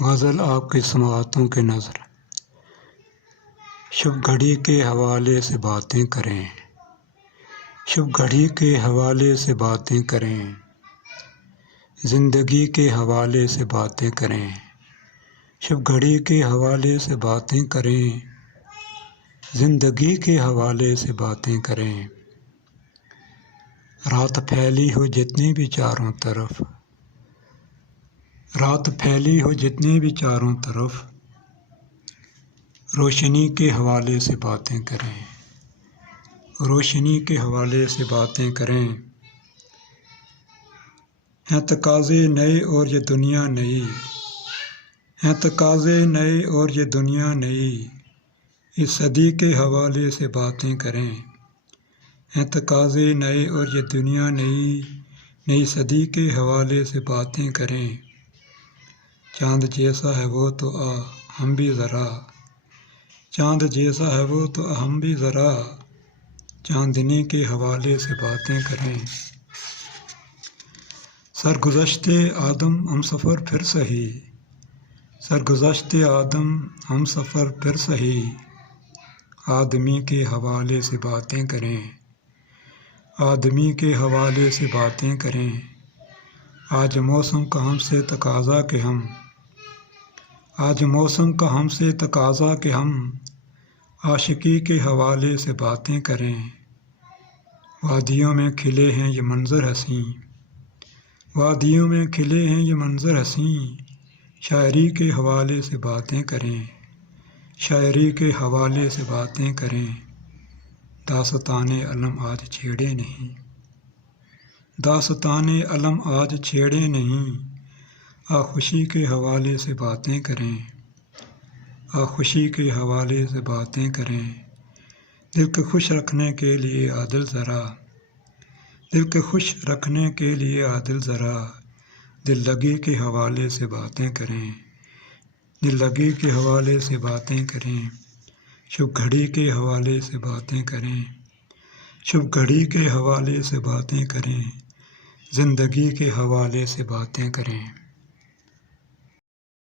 غزل آپ کی سماعتوں کے نظر۔ شب گھڑی کے حوالے سے باتیں کریں، شب گھڑی کے حوالے سے باتیں کریں، زندگی کے حوالے سے باتیں کریں، شب گھڑی کے حوالے سے باتیں کریں، زندگی کے حوالے سے باتیں کریں۔ رات پھیلی ہو جتنی بھی چاروں طرف، رات پھیلی ہو جتنی بھی چاروں طرف، روشنی کے حوالے سے باتیں کریں، روشنی کے حوالے سے باتیں کریں۔ ہیں تقاضے نئے اور یہ دنیا نئی، ہیں تقاضے نئے اور یہ دنیا نئی، اس صدی کے حوالے سے باتیں کریں۔ ہیں تقاضے نئے اور یہ دنیا نئی، نئی صدی کے حوالے سے باتیں کریں۔ چاند جیسا ہے وہ تو آ ہم بھی ذرا، چاند جیسا ہے وہ تو ہم بھی ذرا، چاندنی کے حوالے سے باتیں کریں۔ سرگزشت آدم ہم سفر پھر سہی، سرگزشت آدم ہم سفر پھر سہی، آدمی کے حوالے سے باتیں کریں، آدمی کے حوالے سے باتیں کریں۔ آج موسم کا ہم سے تقاضا کہ ہم، آج موسم کا ہم سے تقاضا کہ ہم، عاشقی کے حوالے سے باتیں کریں۔ وادیوں میں کھلے ہیں یہ منظر حسین، وادیوں میں کھلے ہیں یہ منظر حسین، شاعری کے حوالے سے باتیں کریں، شاعری کے حوالے سے باتیں کریں۔ داستان علم آج چھیڑے نہیں، داستان علم آج چھیڑے نہیں، آ خوشی کے حوالے سے باتیں کریں، آ خوشی کے حوالے سے باتیں کریں۔ دل کو خوش رکھنے کے لیے آ دل ذرا، دل کو خوش رکھنے کے لیے آ دل ذرا، دل لگی کے حوالے سے باتیں کریں، دل لگی کے حوالے سے باتیں کریں۔ شب گھڑی کے حوالے سے باتیں کریں، شب گھڑی کے حوالے سے باتیں کریں، زندگی کے حوالے سے باتیں کریں۔